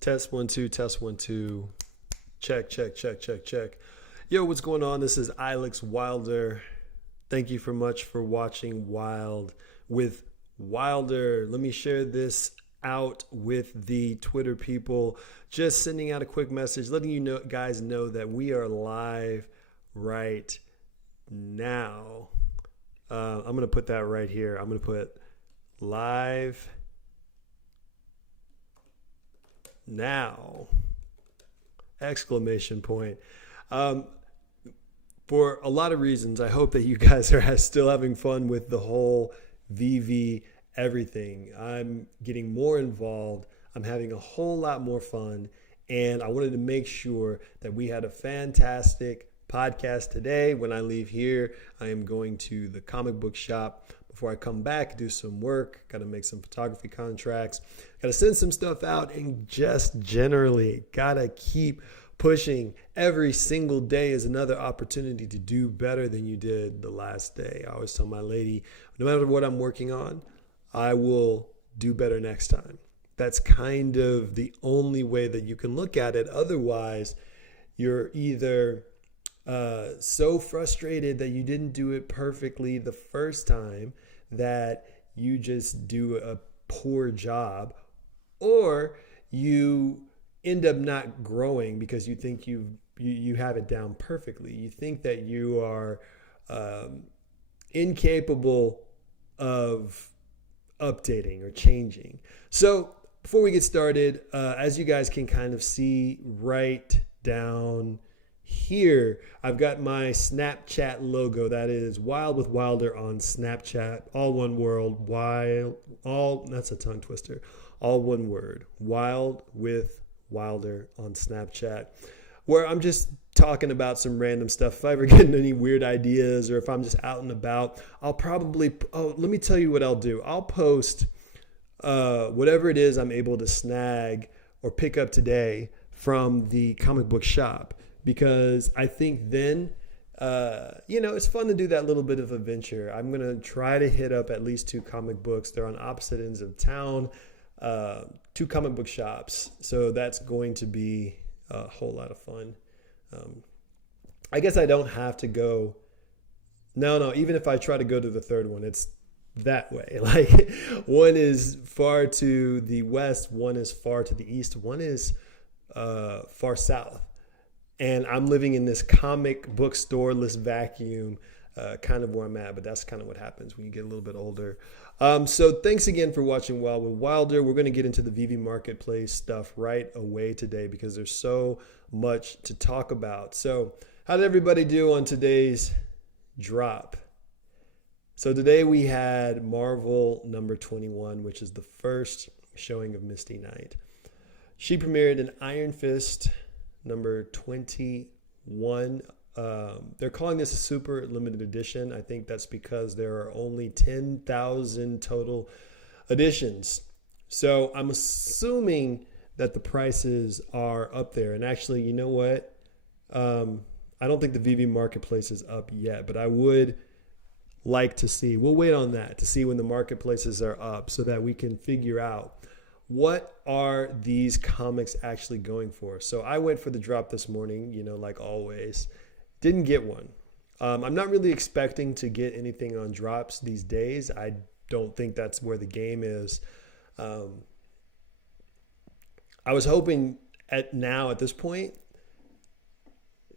Test 1 2, test 1 2. Check, check, check, check, check. Yo, what's going on? This is Alex Wilder. Thank you for much for watching Wild with Wilder. Let me share this out with the Twitter people. Just sending out a quick message, letting you know, guys know that we are live right now. I'm going to put that right here. I'm going to put live now, exclamation point. For a lot of reasons, I hope that you guys are still having fun with the whole Veve everything. I'm getting more involved. I'm having a whole lot more fun. And I wanted to make sure that we had a fantastic podcast today. When I leave here, I am going to the comic book shop. Before I come back, do some work, got to make some photography contracts, got to send some stuff out, and just generally got to keep pushing. Every single day is another opportunity to do better than you did the last day. I always tell my lady, no matter what I'm working on, I will do better next time. That's kind of the only way that you can look at it. Otherwise, you're either so frustrated that you didn't do it perfectly the first time that you just do a poor job, or you end up not growing because you think you have it down perfectly. You think that you are incapable of updating or changing. So before we get started, as you guys can kind of see right down here, I've got my Snapchat logo. That is Wild with Wilder on Snapchat. All one word. That's a tongue twister. All one word. Wild with Wilder on Snapchat, where I'm just talking about some random stuff. If I ever get any weird ideas or if I'm just out and about, I'll probably, let me tell you what I'll do. I'll post whatever it is I'm able to snag or pick up today from the comic book shop. Because I think then, it's fun to do that little bit of a venture. I'm going to try to hit up at least 2 comic books. They're on opposite ends of town, 2 comic book shops. So that's going to be a whole lot of fun. I guess I don't have to go. No, even if I try to go to the third one, it's that way. Like, one is far to the west, one is far to the east, one is far south. And I'm living in this comic book storeless vacuum, kind of where I'm at. But that's kind of what happens when you get a little bit older. So thanks again for watching Wild with Wilder. We're going to get into the Veve Marketplace stuff right away today because there's so much to talk about. So how did everybody do on today's drop? So today we had Marvel number 21, which is the first showing of Misty Knight. She premiered in Iron Fist number 21. They're calling this a super limited edition. I think that's because there are only 10,000 total editions. So I'm assuming that the prices are up there. And actually, you know what? I don't think the Veve Marketplace is up yet, but I would like to see. We'll wait on that to see when the marketplaces are up so that we can figure out what are these comics actually going for. So I went for the drop this morning, like always. Didn't get one. I'm not really expecting to get anything on drops these days. I don't think that's where the game is. I was hoping at this point,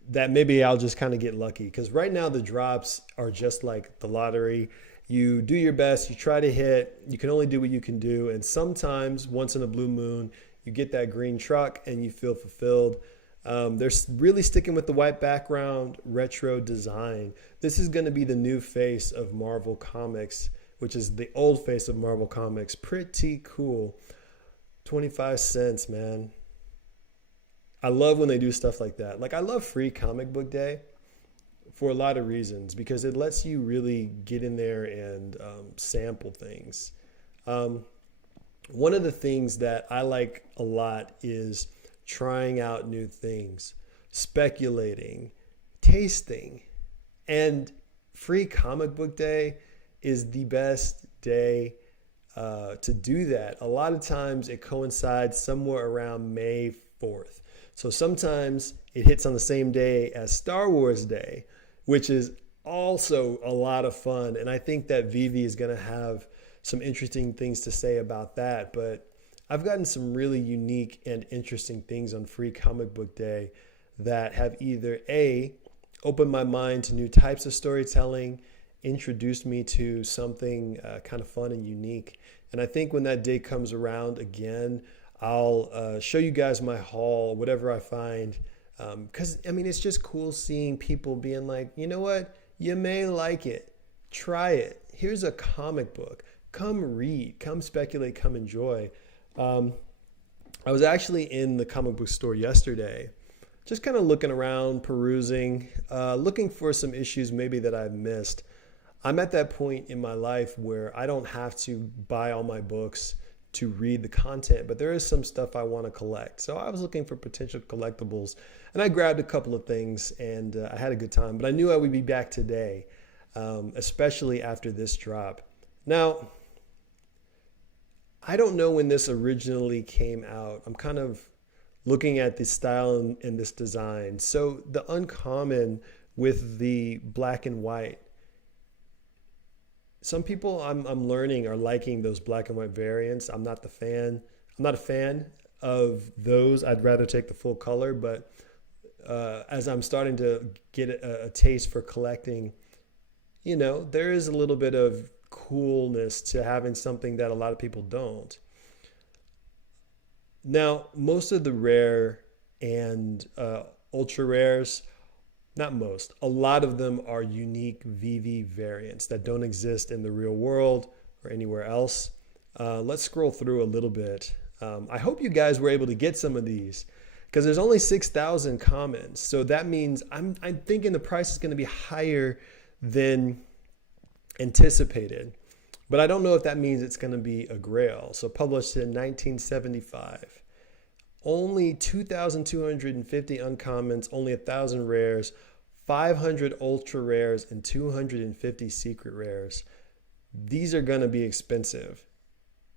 that maybe I'll just kind of get lucky. Because right now the drops are just like the lottery. You do your best, you try to hit, you can only do what you can do. And sometimes, once in a blue moon, you get that green truck and you feel fulfilled. They're really sticking with the white background, retro design. This is going to be the new face of Marvel Comics, which is the old face of Marvel Comics. Pretty cool. 25 cents, man. I love when they do stuff like that. Like, I love Free Comic Book Day for a lot of reasons, because it lets you really get in there and sample things. One of the things that I like a lot is trying out new things, speculating, tasting. And Free Comic Book Day is the best day to do that. A lot of times it coincides somewhere around May 4th. So sometimes it hits on the same day as Star Wars Day, which is also a lot of fun. And I think that Veve is going to have some interesting things to say about that. But I've gotten some really unique and interesting things on Free Comic Book Day that have either A, opened my mind to new types of storytelling, introduced me to something kind of fun and unique. And I think when that day comes around again, I'll show you guys my haul, whatever I find. Because, I mean, it's just cool seeing people being like, you know what? You may like it. Try it. Here's a comic book. Come read. Come speculate. Come enjoy. I was actually in the comic book store yesterday, just kind of looking around, perusing, looking for some issues maybe that I've missed. I'm at that point in my life where I don't have to buy all my books to read the content, but there is some stuff I want to collect. So I was looking for potential collectibles, and I grabbed a couple of things, and I had a good time. But I knew I would be back today, especially after this drop. Now, I don't know when this originally came out. I'm kind of looking at the style and this design. So the uncommon with the black and white, some people I'm learning are liking those black and white variants. I'm not a fan of those. I'd rather take the full color, but as I'm starting to get a taste for collecting, you know, there is a little bit of coolness to having something that a lot of people don't. Now, most of the rare and ultra rares, not most, a lot of them are unique Veve variants that don't exist in the real world or anywhere else. Let's scroll through a little bit. I hope you guys were able to get some of these because there's only 6,000 commons. So that means I'm thinking the price is going to be higher than anticipated. But I don't know if that means it's going to be a grail. So published in 1975. Only 2,250 uncommons, only 1,000 rares, 500 ultra rares, and 250 secret rares. These are going to be expensive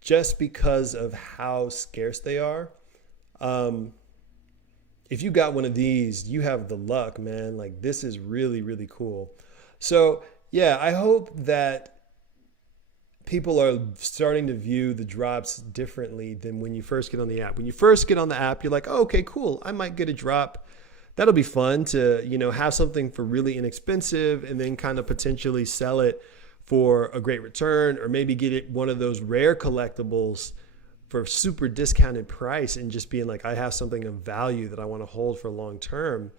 just because of how scarce they are. If you got one of these, you have the luck, man. Like, this is really, really cool. So yeah, I hope that people are starting to view the drops differently than when you first get on the app. When you first get on the app, you're like, oh, okay, cool. I might get a drop. That'll be fun to, you know, have something for really inexpensive and then kind of potentially sell it for a great return, or maybe get it one of those rare collectibles for a super discounted price and just being like, I have something of value that I want to hold for long term.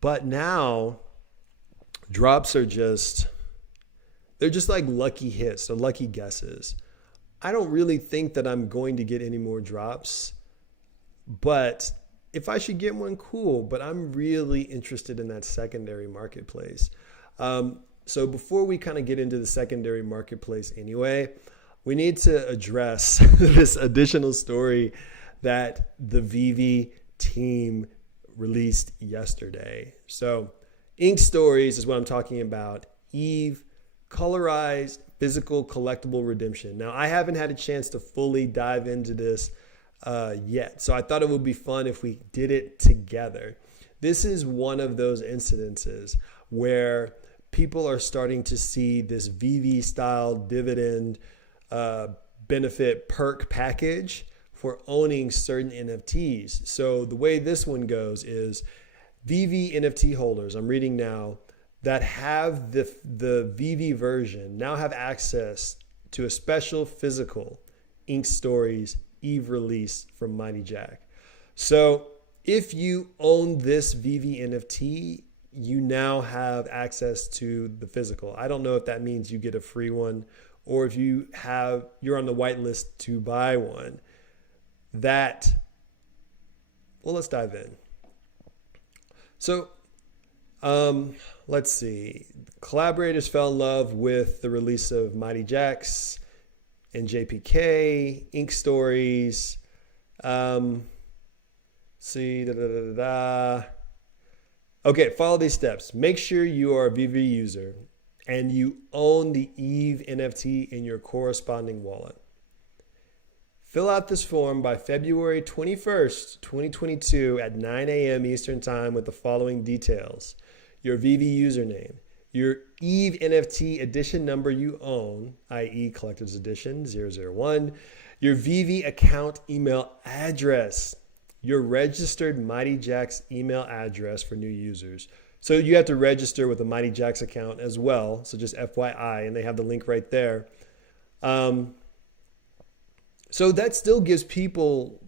But now drops are they're just like lucky hits or lucky guesses. I don't really think that I'm going to get any more drops, but if I should get one, cool. But I'm really interested in that secondary marketplace. So before we kind of get into the secondary marketplace anyway, we need to address this additional story that the Veve team released yesterday. So Ink Stories is what I'm talking about. Eve colorized physical collectible redemption. Now, I haven't had a chance to fully dive into this yet, so I thought it would be fun if we did it together. This is one of those incidences where people are starting to see this Veve style dividend benefit perk package for owning certain NFTs. So the way this one goes is Veve NFT holders, I'm reading now, that have the Veve version now have access to a special physical Ink Stories Eve release from Mighty Jack. So if you own this Veve NFT, you now have access to the physical. I don't know if that means you get a free one or if you're on the whitelist to buy one. Well, let's dive in. So let's see. Collaborators fell in love with the release of Mighty Jacks and JPK, Ink Stories. Okay, follow these steps. Make sure you are a Veve user. and you own the Eve NFT in your corresponding wallet. Fill out this form by February 21st, 2022 at 9 a.m. Eastern Time with the following details: your Veve username, your Eve NFT edition number you own, i.e. Collector's Edition 001, your Veve account email address, your registered Mighty Jacks email address for new users. So you have to register with a Mighty Jacks account as well. So just FYI, and they have the link right there. So that still gives people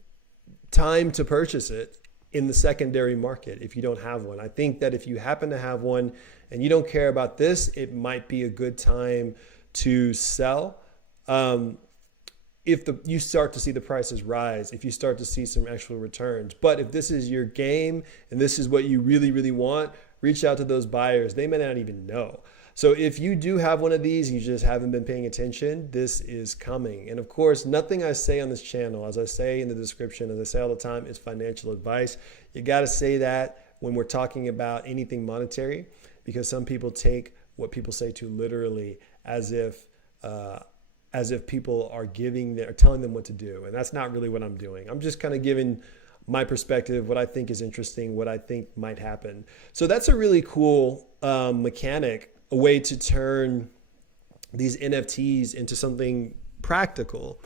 time to purchase it in the secondary market if you don't have one. I think that if you happen to have one and you don't care about this, it might be a good time to sell. If you start to see the prices rise, if you start to see some actual returns. But if this is your game and this is what you really, really want, reach out to those buyers. They may not even know. So if you do have one of these, you just haven't been paying attention, this is coming. And of course, nothing I say on this channel, as I say in the description, as I say all the time, is financial advice. You got to say that when we're talking about anything monetary, because some people take what people say too literally, as if people are telling them what to do. And that's not really what I'm doing. I'm just kind of giving my perspective, what I think is interesting, what I think might happen. So that's a really cool mechanic, a way to turn these NFTs into something practical.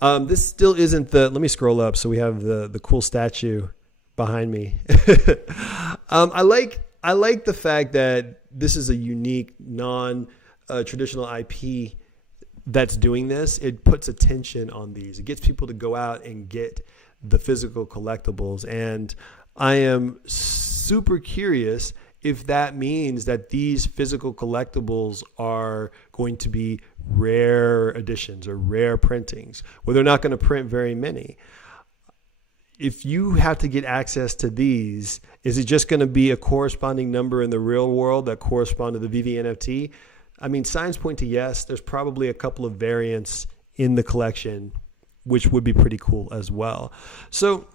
This still isn't let me scroll up so we have the cool statue behind me. I like the fact that this is a unique, non-traditional IP that's doing this. It puts attention on these. It gets people to go out and get the physical collectibles. And I am super curious if that means that these physical collectibles are going to be rare editions or rare printings, where they're not going to print very many. If you have to get access to these, is it just going to be a corresponding number in the real world that correspond to the Veve NFT? I mean, signs point to yes. There's probably a couple of variants in the collection, which would be pretty cool as well. So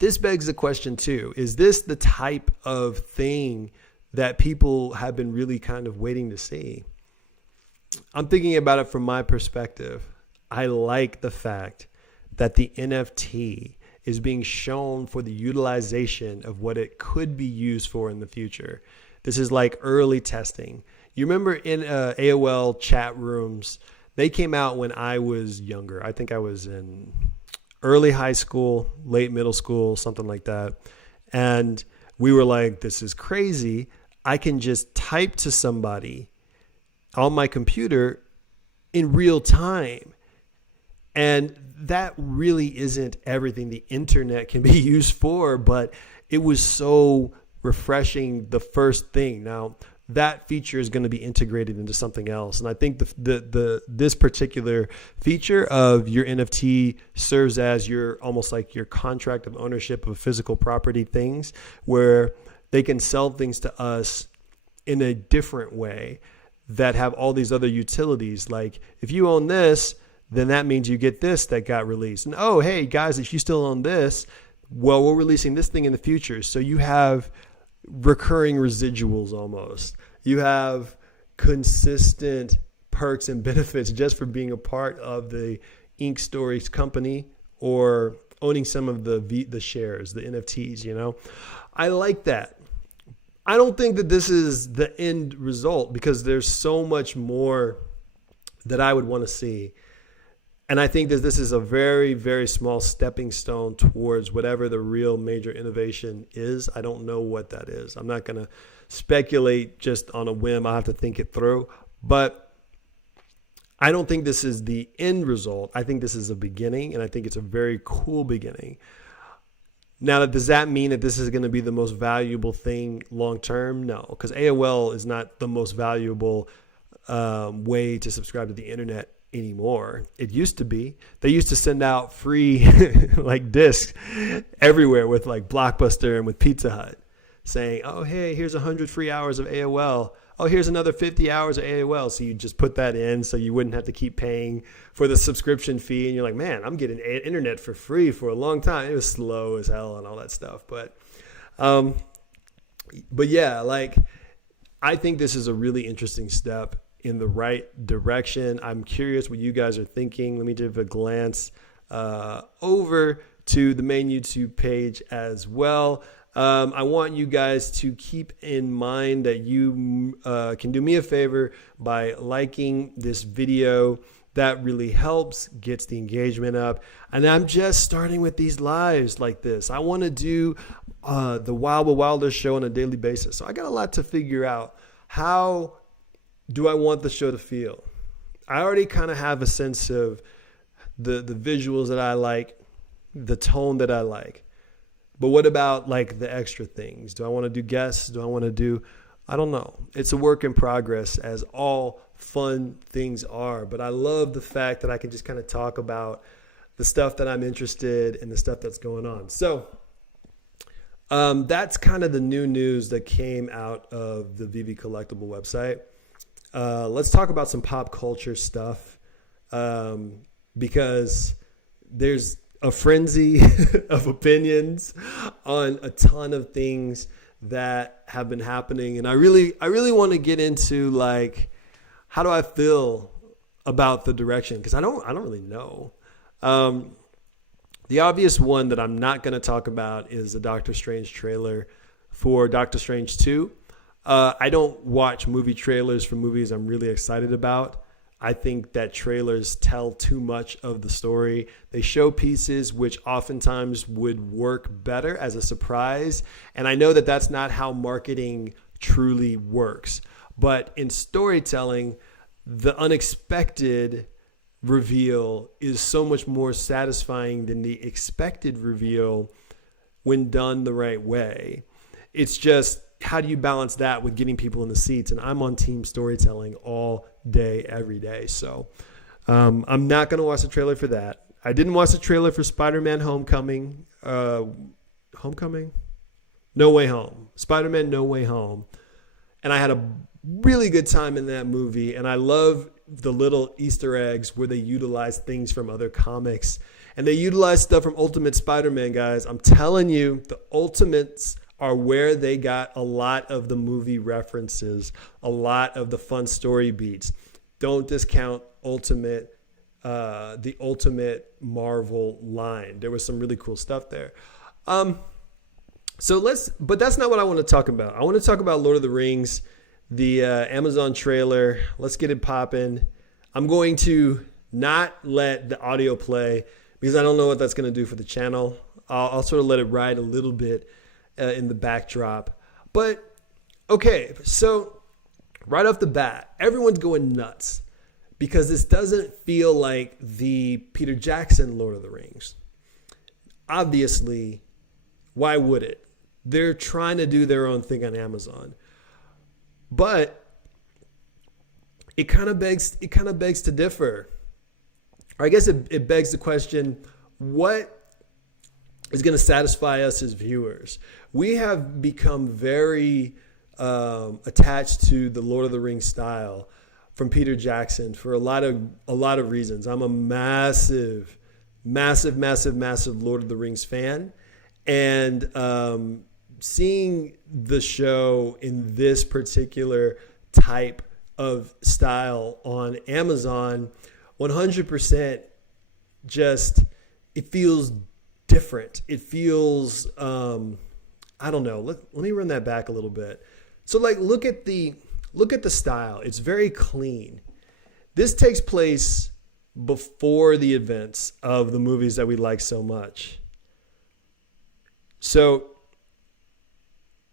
this begs the question too, is this the type of thing that people have been really kind of waiting to see? I'm thinking about it from my perspective. I like the fact that the NFT is being shown for the utilization of what it could be used for in the future. This is like early testing. You remember in AOL chat rooms, they came out when I was younger. I think I was in early high school, late middle school, something like that. And we were like, this is crazy. I can just type to somebody on my computer in real time. And that really isn't everything the internet can be used for, but it was so refreshing, the first thing. Now, that feature is going to be integrated into something else. And I think this particular feature of your NFT serves as almost like your contract of ownership of physical property things, where they can sell things to us in a different way that have all these other utilities. Like if you own this, then that means you get this that got released. And oh, hey guys, if you still own this, well, we're releasing this thing in the future. So you have recurring residuals almost. You have consistent perks and benefits just for being a part of the Ink Stories company or owning some of the shares, the NFTs, you know. I like that. I don't think that this is the end result, because there's so much more that I would want to see. And I think that this is a very, very small stepping stone towards whatever the real major innovation is. I don't know what that is. I'm not going to speculate just on a whim. I'll have to think it through. But I don't think this is the end result. I think this is a beginning, and I think it's a very cool beginning. Now, does that mean that this is going to be the most valuable thing long term? No, because AOL is not the most valuable way to subscribe to the internet anymore. It used to be. They used to send out free like discs everywhere with like Blockbuster and with Pizza Hut, saying, oh, hey, here's 100 free hours of AOL. Oh, here's another 50 hours of AOL. So you just put that in so you wouldn't have to keep paying for the subscription fee. And you're like, man, I'm getting internet for free for a long time. It was slow as hell and all that stuff. But yeah, like I think this is a really interesting step in the right direction. I'm curious what you guys are thinking. Let me give a glance over to the main YouTube page as well. I want you guys to keep in mind that you can do me a favor by liking this video. That really helps, gets the engagement up. And I'm just starting with these lives like this. I want to do the Wild But Wilder show on a daily basis. So I got a lot to figure out. How do I want the show to feel? I already kind of have a sense of the visuals that I like, the tone that I like. But what about like the extra things? Do I want to do guests? Do I want to do, I don't know. It's a work in progress, as all fun things are. But I love the fact that I can just kind of talk about the stuff that I'm interested in, the stuff that's going on. So that's kind of the new news that came out of the Veve Collectible website. Let's talk about some pop culture stuff, because there's a frenzy of opinions on a ton of things that have been happening. And I really want to get into, like, how do I feel about the direction? Because I don't really know. The obvious one that I'm not going to talk about is the Doctor Strange trailer for Doctor Strange 2. I don't watch movie trailers for movies I'm really excited about. I think that trailers tell too much of the story. They show pieces which oftentimes would work better as a surprise. And I know that that's not how marketing truly works. But in storytelling, the unexpected reveal is so much more satisfying than the expected reveal when done the right way. It's just, how do you balance that with getting people in the seats? And I'm on team storytelling all day, every day. So I'm not going to watch the trailer for that. I didn't watch the trailer for Spider-Man Homecoming. Homecoming? No Way Home. Spider-Man No Way Home. And I had a really good time in that movie. And I love the little Easter eggs where they utilize things from other comics. And they utilize stuff from Ultimate Spider-Man, guys. I'm telling you, the Ultimates are where they got a lot of the movie references, a lot of the fun story beats. Don't discount Ultimate, the Ultimate Marvel line. There was some really cool stuff there. But that's not what I want to talk about. I want to talk about Lord of the Rings, the Amazon trailer. Let's get it popping. I'm going to not let the audio play because I don't know what that's going to do for the channel. I'll sort of let it ride a little bit in the backdrop. But okay, so right off the bat, everyone's going nuts because this doesn't feel like the Peter Jackson Lord of the Rings. Obviously, why would it? They're trying to do their own thing on Amazon. But it kind of begs to differ. Or I guess it begs the question, what is going to satisfy us as viewers? We have become very attached to the Lord of the Rings style from Peter Jackson for a lot of reasons. I'm a massive Lord of the Rings fan, and seeing the show in this particular type of style on Amazon, 100% just, it feels different. It feels, I don't know. Let me run that back a little bit. So like, look at the style. It's very clean. This takes place before the events of the movies that we like so much. So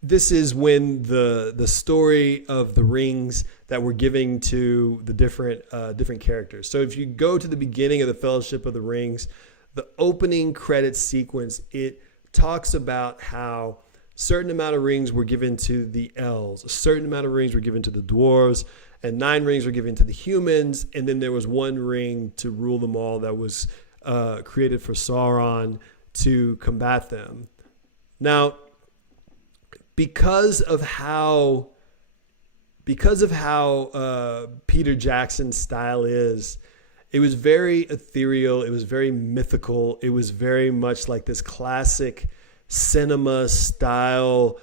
this is when the story of the rings that we're giving to the different characters. So if you go to the beginning of the Fellowship of the Rings, the opening credits sequence, it talks about how a certain amount of rings were given to the elves, a certain amount of rings were given to the dwarves, and 9 rings were given to the humans, and then there was 1 ring to rule them all that was created for Sauron to combat them. Now, because of how Peter Jackson's style is, it was very ethereal. It was very mythical. It was very much like this classic cinema style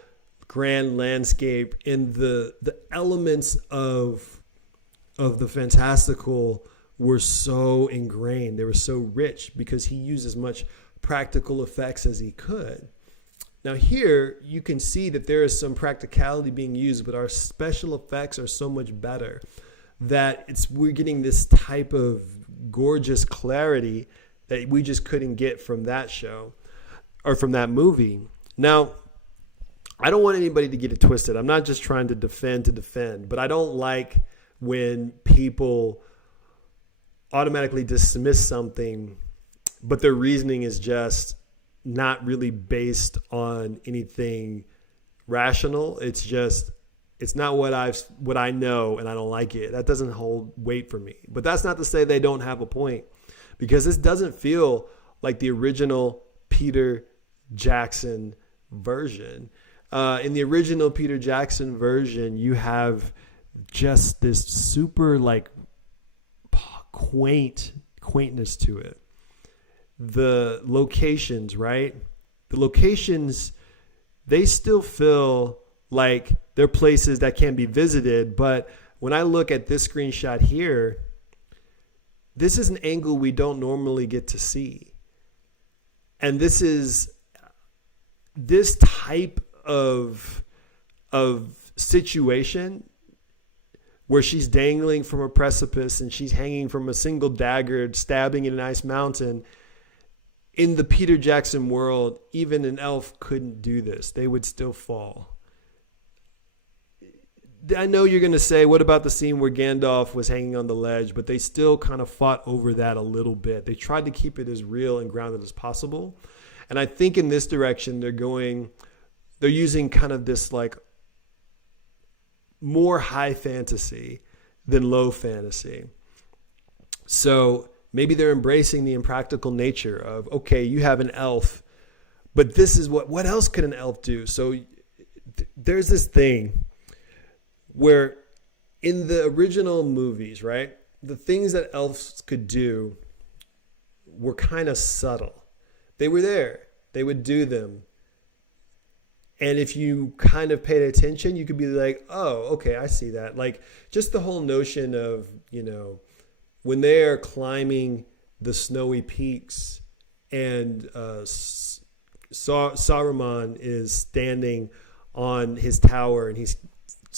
grand landscape, and the elements of the fantastical were so ingrained. They were so rich because he used as much practical effects as he could. Now here you can see that there is some practicality being used, but our special effects are so much better that we're getting this type of gorgeous clarity that we just couldn't get from that show or from that movie. Now, I don't want anybody to get it twisted. I'm not just trying to defend, but I don't like when people automatically dismiss something, but their reasoning is just not really based on anything rational. It's not what I know, and I don't like it. That doesn't hold weight for me. But that's not to say they don't have a point, because this doesn't feel like the original Peter Jackson version. In the original Peter Jackson version, you have just this super like quaintness to it. The locations, right? The locations, they still feel like they're places that can be visited. But when I look at this screenshot here, this is an angle we don't normally get to see. And this type of situation where she's dangling from a precipice and she's hanging from a single dagger, stabbing in an ice mountain. In the Peter Jackson world, even an elf couldn't do this. They would still fall. I know you're going to say, what about the scene where Gandalf was hanging on the ledge? But they still kind of fought over that a little bit. They tried to keep it as real and grounded as possible. And I think in this direction, they're using kind of this like more high fantasy than low fantasy. So maybe they're embracing the impractical nature of, okay, you have an elf, but this is what else could an elf do? So there's this thing where in the original movies, right, the things that elves could do were kind of subtle. They were there. They would do them. And if you kind of paid attention, you could be like, oh, okay, I see that. Like just the whole notion of, when they are climbing the snowy peaks and Saruman is standing on his tower and he's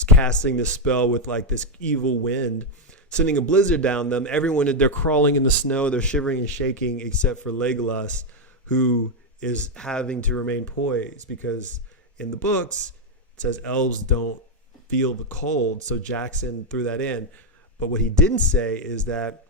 casting this spell with like this evil wind, sending a blizzard down them. Everyone, they're crawling in the snow, they're shivering and shaking, except for Legolas, who is having to remain poised because in the books, it says elves don't feel the cold. So Jackson threw that in. But what he didn't say is that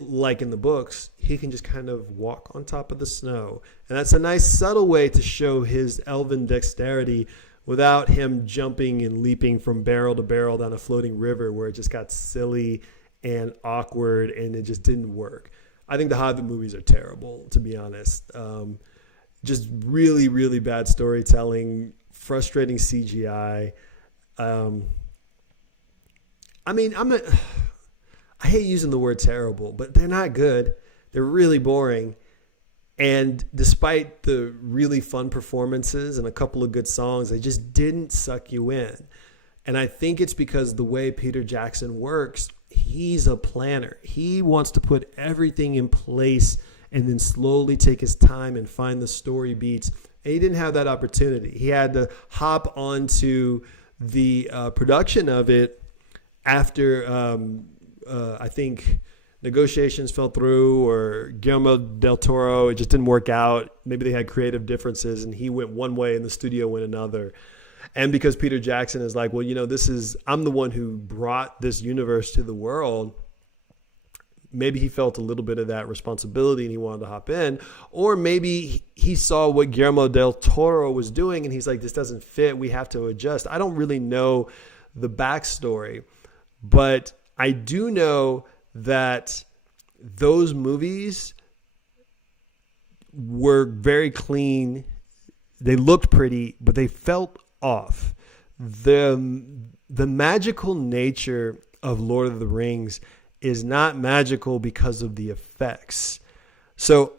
like in the books, he can just kind of walk on top of the snow. And that's a nice subtle way to show his elven dexterity without him jumping and leaping from barrel to barrel down a floating river where it just got silly and awkward and it just didn't work. I think the Hobbit movies are terrible, to be honest. Just really, really bad storytelling, frustrating CGI. I hate using the word terrible, but they're not good. They're really boring. And despite the really fun performances and a couple of good songs, they just didn't suck you in. And I think it's because the way Peter Jackson works, he's a planner. He wants to put everything in place and then slowly take his time and find the story beats. And he didn't have that opportunity. He had to hop onto the production of it after, I think, negotiations fell through, or Guillermo del Toro, it just didn't work out. Maybe they had creative differences and he went one way and the studio went another. And because Peter Jackson is like, well, I'm the one who brought this universe to the world. Maybe he felt a little bit of that responsibility and he wanted to hop in. Or maybe he saw what Guillermo del Toro was doing and he's like, this doesn't fit. We have to adjust. I don't really know the backstory, but I do know that those movies were very clean. They looked pretty, but they felt off. The magical nature of Lord of the Rings is not magical because of the effects. So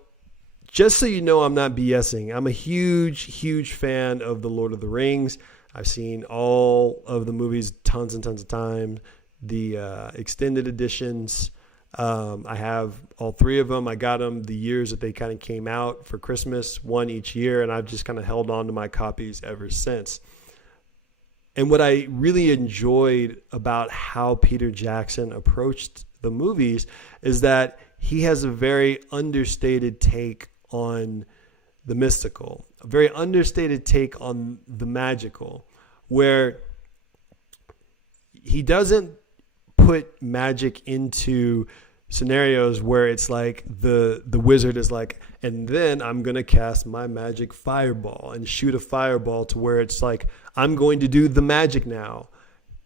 just so you know, I'm not BSing. I'm a huge, huge fan of the Lord of the Rings. I've seen all of the movies tons and tons of times. The extended editions, I have all three of them. I got them the years that they kind of came out for Christmas, one each year, and I've just kind of held on to my copies ever since. And what I really enjoyed about how Peter Jackson approached the movies is that he has a very understated take on the mystical, a very understated take on the magical, where he doesn't put magic into scenarios where it's like the wizard is like, and then I'm going to cast my magic fireball and shoot a fireball to where it's like, I'm going to do the magic now.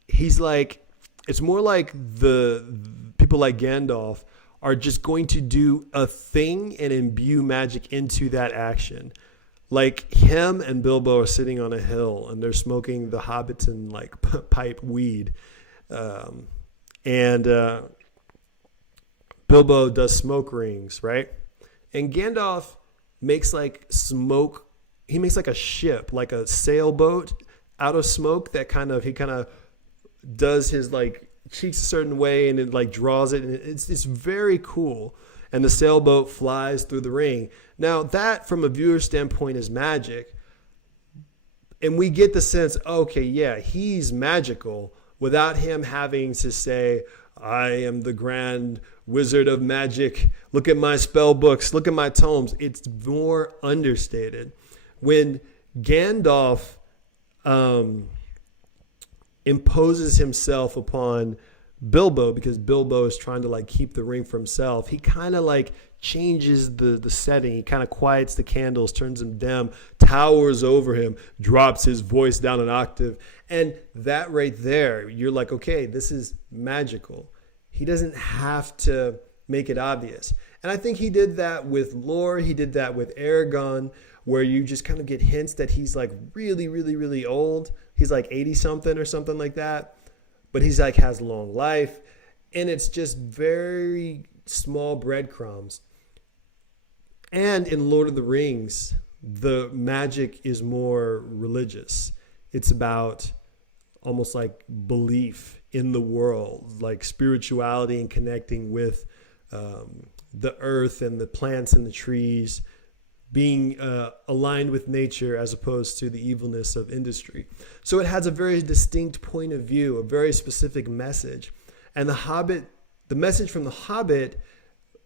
He's like, it's more like the people like Gandalf are just going to do a thing and imbue magic into that action. Like him and Bilbo are sitting on a hill and they're smoking the Hobbiton like pipe weed. And Bilbo does smoke rings, right? And Gandalf makes like smoke. He makes like a ship, like a sailboat out of smoke that he kind of does his like cheeks a certain way and it like draws it. And it's very cool. And the sailboat flies through the ring. Now that from a viewer standpoint is magic. And we get the sense, okay, yeah, he's magical without him having to say, I am the grand wizard of magic. Look at my spell books. Look at my tomes. It's more understated. When Gandalf imposes himself upon Bilbo because Bilbo is trying to like keep the ring for himself, he kind of like changes the setting. He kind of quiets the candles, turns them dim, towers over him, drops his voice down an octave. And that right there, you're like, okay, this is magical. He doesn't have to make it obvious. And I think he did that with lore. He did that with Aragon, where you just kind of get hints that he's like really, really, really old. He's like 80 something or something like that. But he's like has long life. And it's just very small breadcrumbs. And in Lord of the Rings, the magic is more religious. It's about almost like belief in the world, like spirituality and connecting with the earth and the plants and the trees, being aligned with nature as opposed to the evilness of industry. So it has a very distinct point of view, a very specific message. And the message from The Hobbit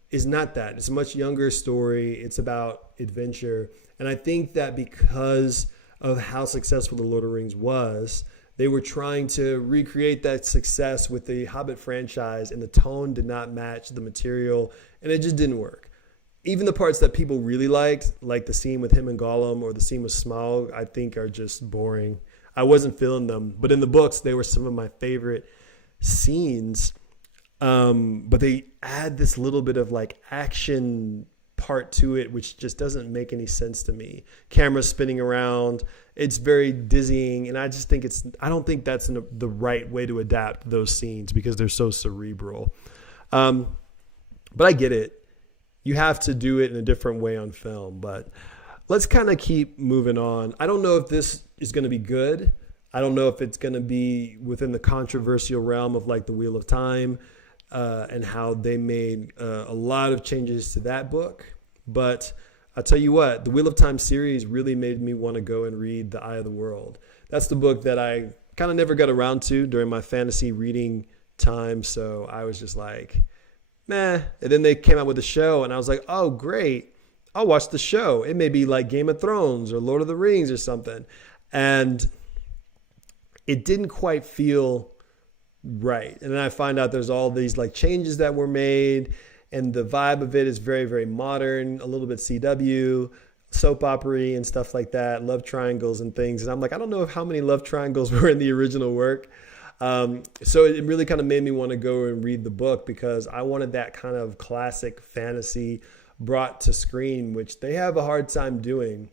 is not that. It's a much younger story. It's about adventure. And I think that because of how successful The Lord of the Rings was, they were trying to recreate that success with the Hobbit franchise, and the tone did not match the material, and it just didn't work. Even the parts that people really liked, like the scene with him and Gollum or the scene with Smaug, I think are just boring. I wasn't feeling them. But in the books, they were some of my favorite scenes. But they add this little bit of like action part to it, which just doesn't make any sense to me. Camera spinning around. It's very dizzying. And I just think I don't think that's the right way to adapt those scenes because they're so cerebral. But I get it. You have to do it in a different way on film, but let's kind of keep moving on. I don't know if this is going to be good. I don't know if it's going to be within the controversial realm of like the Wheel of Time and how they made a lot of changes to that book. But I'll tell you what, the Wheel of Time series really made me want to go and read The Eye of the World. That's the book that I kind of never got around to during my fantasy reading time. So I was just like, meh. And then they came out with a show and I was like, oh, great. I'll watch the show. It may be like Game of Thrones or Lord of the Rings or something. And it didn't quite feel right. And then I find out there's all these like changes that were made and the vibe of it is very, very modern, a little bit CW, soap opera and stuff like that, love triangles and things. And I'm like, I don't know how many love triangles were in the original work. So it really kind of made me want to go and read the book because I wanted that kind of classic fantasy brought to screen, which they have a hard time doing.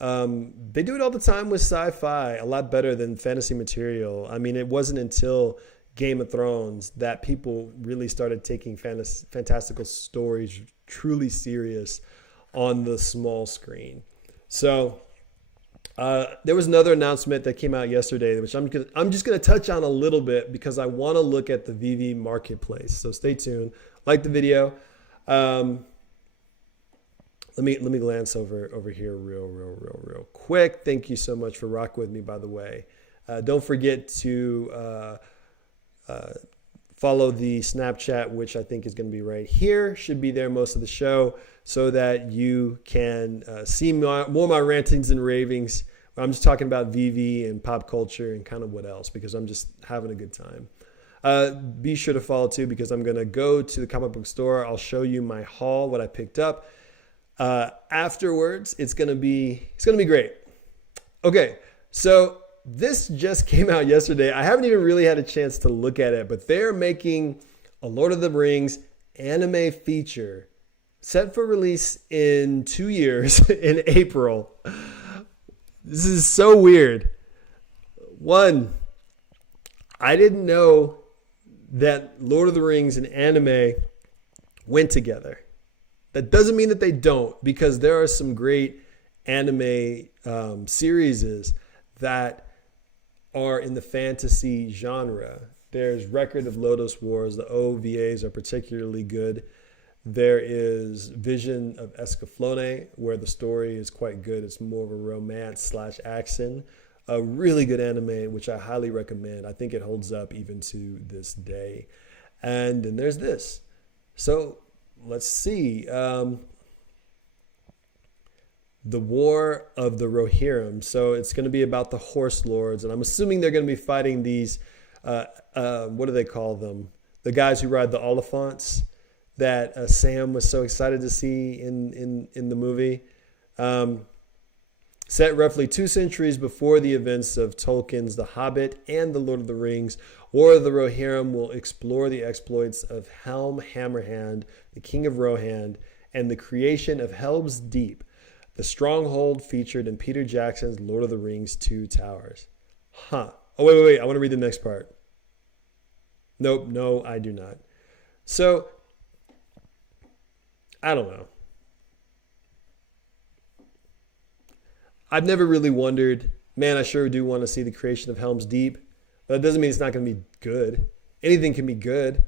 They do it all the time with sci-fi, a lot better than fantasy material. I mean, it wasn't until Game of Thrones that people really started taking fantastical stories truly serious on the small screen. So There was another announcement that came out yesterday, which I'm just gonna touch on a little bit because I want to look at the Veve marketplace. So stay tuned. Like the video. Let me glance over here real quick. Thank you so much for rocking with me, by the way. Don't forget to follow the Snapchat, which I think is going to be right here. Should be there most of the show, so that you can see more of my rantings and ravings. I'm just talking about Veve and pop culture and kind of what else, because I'm just having a good time. Be sure to follow too, because I'm going to go to the comic book store. I'll show you my haul, what I picked up. Afterwards, it's going to be great. Okay, so this just came out yesterday. I haven't even really had a chance to look at it, but they're making a Lord of the Rings anime feature set for release in 2 years in April. This is so weird. One, I didn't know that Lord of the Rings and anime went together. That doesn't mean that they don't, because there are some great anime series that are in the fantasy genre. There's Record of Lodoss Wars. The OVAs are particularly good. There is Vision of Escaflowne, where the story is quite good. It's more of a romance / action. A really good anime, which I highly recommend. I think it holds up even to this day. And then there's this. So let's see. The War of the Rohirrim. So it's going to be about the Horse Lords. And I'm assuming they're going to be fighting these, what do they call them? The guys who ride the Oliphants that Sam was so excited to see in the movie. Set roughly 2 centuries before the events of Tolkien's The Hobbit and The Lord of the Rings, War of the Rohirrim will explore the exploits of Helm Hammerhand, the King of Rohan, and the creation of Helm's Deep, the stronghold featured in Peter Jackson's Lord of the Rings 2 Towers. Oh, wait. I want to read the next part. Nope, no, I do not. So, I don't know. I've never really wondered, man, I sure do want to see the creation of Helm's Deep. But that doesn't mean it's not going to be good. Anything can be good.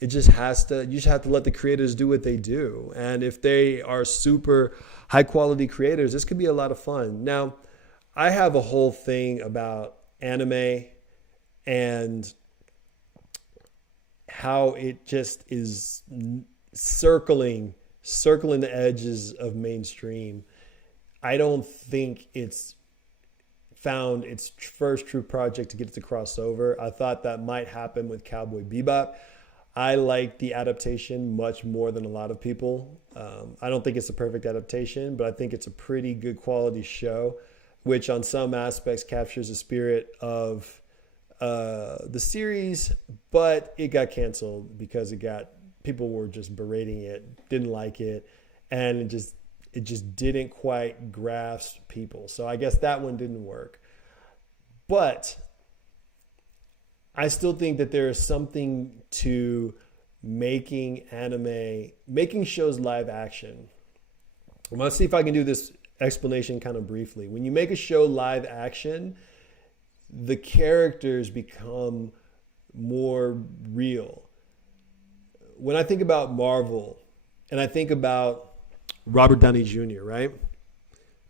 It just you just have to let the creators do what they do. And if they are super high quality creators, this could be a lot of fun. Now, I have a whole thing about anime and how it just is circling the edges of mainstream. I don't think it's found its first true project to get it to cross over. I thought that might happen with Cowboy Bebop. I like the adaptation much more than a lot of people. I don't think it's a perfect adaptation, but I think it's a pretty good quality show, which on some aspects captures the spirit of the series, but it got canceled because people were just berating it, didn't like it, and it just didn't quite grasp people. So I guess that one didn't work. But I still think that there is something to making shows live action. I'm going to see if I can do this explanation kind of briefly. When you make a show live action, the characters become more real. When I think about Marvel and I think about Robert Downey Jr., right?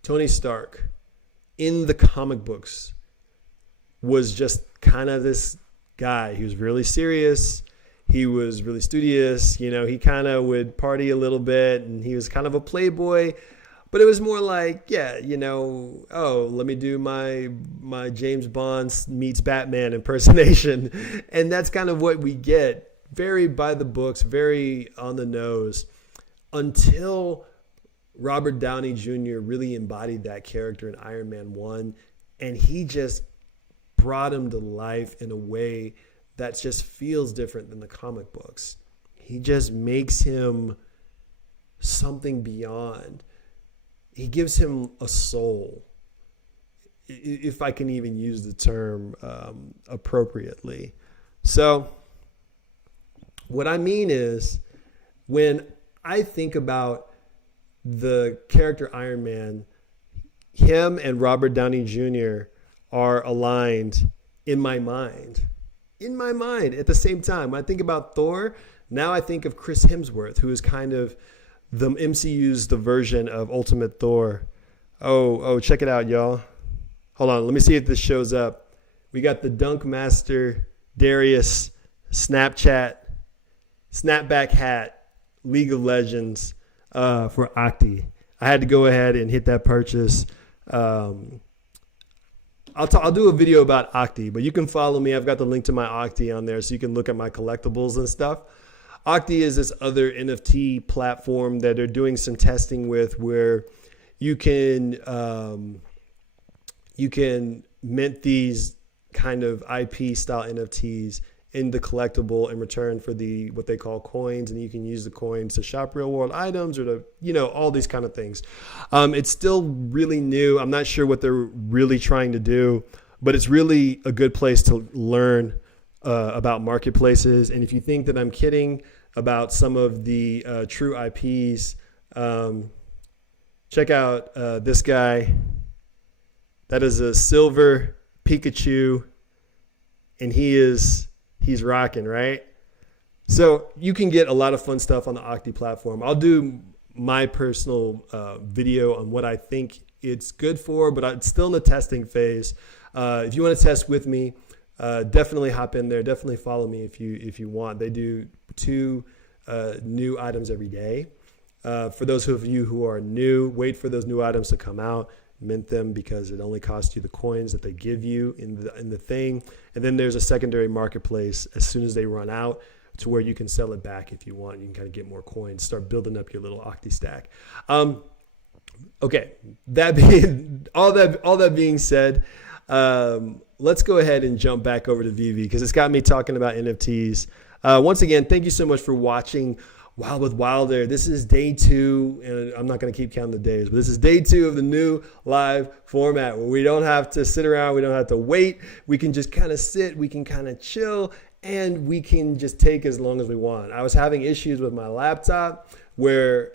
Tony Stark in the comic books was just kind of this guy. He was really serious. He was really studious. He kind of would party a little bit, and he was kind of a playboy. But it was more like, let me do my James Bond meets Batman impersonation. And that's kind of what we get. Very by the books, very on the nose, until Robert Downey Jr. really embodied that character in Iron Man 1. And he just brought him to life in a way that just feels different than the comic books. He just makes him something beyond. He gives him a soul, if I can even use the term appropriately. So what I mean is, when I think about the character Iron Man, him and Robert Downey Jr. are aligned in my mind. In my mind at the same time. When I think about Thor, now I think of Chris Hemsworth, who is kind of the MCU's the version of Ultimate Thor. Oh, check it out, y'all. Hold on, let me see if this shows up. We got the Dunk Master Darius Snapback hat, League of Legends for Octi. I had to go ahead and hit that purchase. I'll do a video about Octi, but you can follow me. I've got the link to my Octi on there so you can look at my collectibles and stuff. Octi is this other NFT platform that they're doing some testing with where you can mint these kind of IP style NFTs in the collectible in return for what they call coins, and you can use the coins to shop real world items or to, all these kind of things. It's still really new. I'm not sure what they're really trying to do, but it's really a good place to learn about marketplaces. And if you think that I'm kidding about some of the true IPs, check out this guy. That is a silver Pikachu, and he's rocking, right? So you can get a lot of fun stuff on the Octi platform. I'll do my personal video on what I think it's good for, but it's still in the testing phase. If you want to test with me, definitely hop in there. Definitely follow me if you want. They do 2 new items every day. For those of you who are new, wait for those new items to come out. Mint them because it only costs you the coins that they give you in the thing. And then there's a secondary marketplace as soon as they run out to where you can sell it back if you want. You can kind of get more coins, start building up your little Octi stack. Okay, all that being said, let's go ahead and jump back over to Veve because it's got me talking about NFTs. Once again, thank you so much for watching Wild with Wilder. This is day 2, and I'm not going to keep counting the days, but this is day 2 of the new live format where we don't have to sit around, we don't have to wait. We can just kind of sit, we can kind of chill, and we can just take as long as we want. I was having issues with my laptop where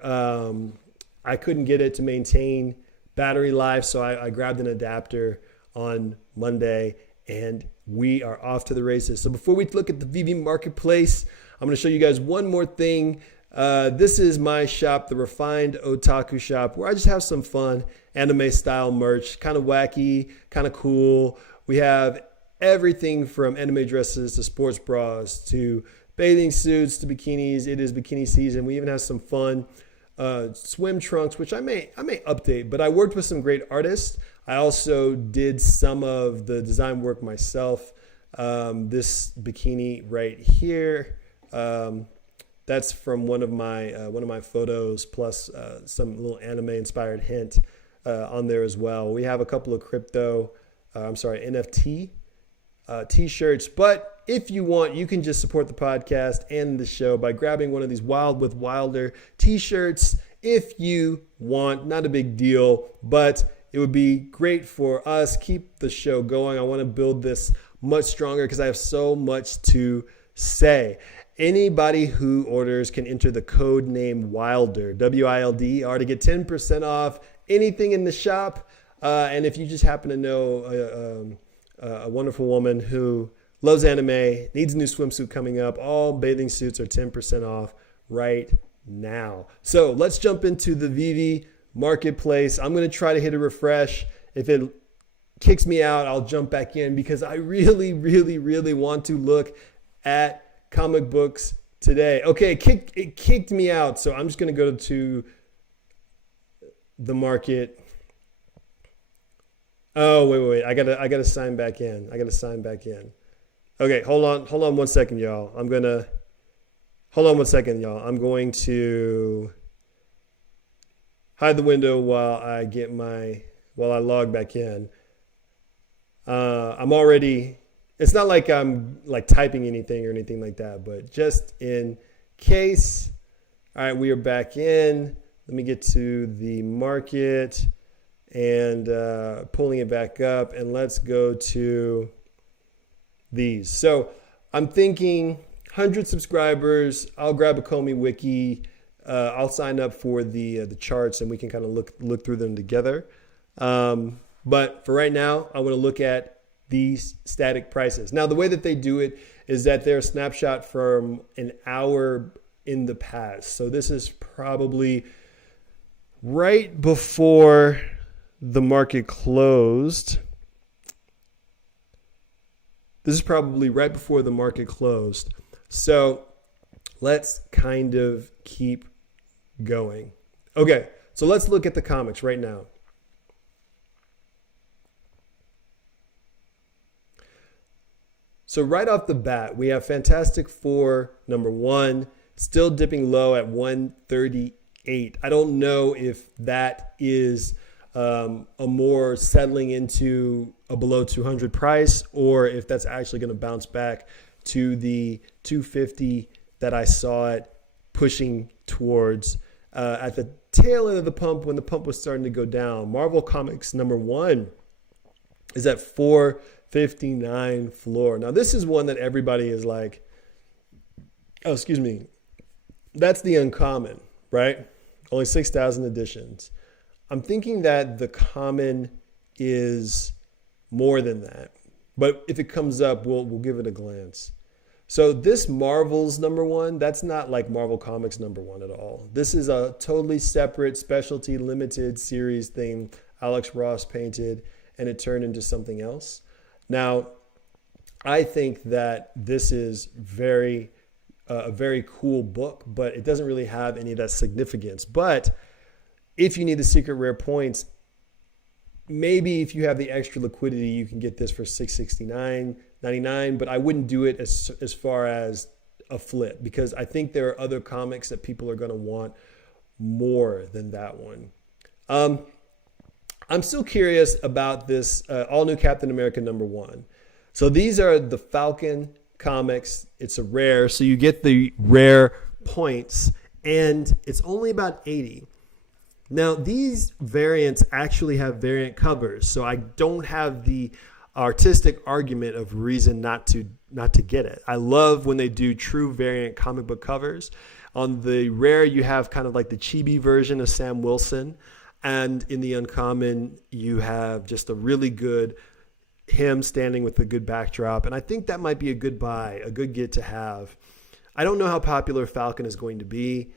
I couldn't get it to maintain battery life, so I grabbed an adapter on Monday, and we are off to the races. So before we look at the Veve Marketplace, I'm going to show you guys one more thing. This is my shop, the Refined Otaku Shop, where I just have some fun anime style merch, kind of wacky, kind of cool. We have everything from anime dresses to sports bras to bathing suits to bikinis. It is bikini season. We even have some fun swim trunks, which I may update, but I worked with some great artists. I also did some of the design work myself. This bikini right here, that's from one of my photos, plus some little anime inspired hint on there as well. We have a couple of NFT t-shirts, but if you want, you can just support the podcast and the show by grabbing one of these Wild with Wilder t-shirts if you want. Not a big deal, but it would be great for us. Keep the show going. I want to build this much stronger because I have so much to say. Anybody who orders can enter the code name Wilder, WILDER, to get 10% off anything in the shop. And if you just happen to know a wonderful woman who loves anime, needs a new swimsuit coming up, all bathing suits are 10% off right now. So let's jump into the Veve Marketplace. I'm going to try to hit a refresh. If it kicks me out, I'll jump back in because I really, really, really want to look at comic books today. Okay, it kicked me out, so I'm just going to go to the market. Oh, wait. I gotta sign back in. Okay, hold on 1 second, y'all. I'm going to hide the window while I log back in. It's not like I'm typing anything or anything like that, but just in case. All right, we are back in. Let me get to the market and pulling it back up, and let's go to these. So I'm thinking 100 subscribers. I'll grab a Comey Wiki. I'll sign up for the charts, and we can kind of look through them together. But for right now, I want to look at these static prices. Now, the way that they do it is that they're a snapshot from an hour in the past. So this is probably right before the market closed. This is probably right before the market closed. So let's kind of keep going. Okay, so let's look at the comics right now. So right off the bat, we have Fantastic Four #1, still dipping low at 138. I don't know if that is a more settling into a below 200 price, or if that's actually going to bounce back to the 250 that I saw it pushing towards at the tail end of the pump when the pump was starting to go down. Marvel Comics #1 is at 459 floor. Now this is one that everybody is like, oh, excuse me. That's the uncommon, right? Only 6,000 editions. I'm thinking that the common is more than that. But if it comes up, we'll give it a glance. So this Marvel's #1, that's not like Marvel Comics #1 at all. This is a totally separate specialty limited series thing Alex Ross painted, and it turned into something else. Now, I think that this is a very cool book, but it doesn't really have any of that significance. But if you need the secret rare points, maybe if you have the extra liquidity, you can get this for $669.99, but I wouldn't do it as far as a flip, because I think there are other comics that people are going to want more than that one. I'm still curious about this all new Captain America #1. So these are the Falcon comics. It's a rare, so you get the rare points, and it's only about 80. Now, these variants actually have variant covers, so I don't have the artistic argument of reason not to get it. I love when they do true variant comic book covers. On the rare, you have kind of like the chibi version of Sam Wilson, and in the uncommon, you have just a really good him standing with a good backdrop, and I think that might be a good buy, a good get to have. I don't know how popular Falcon is going to be.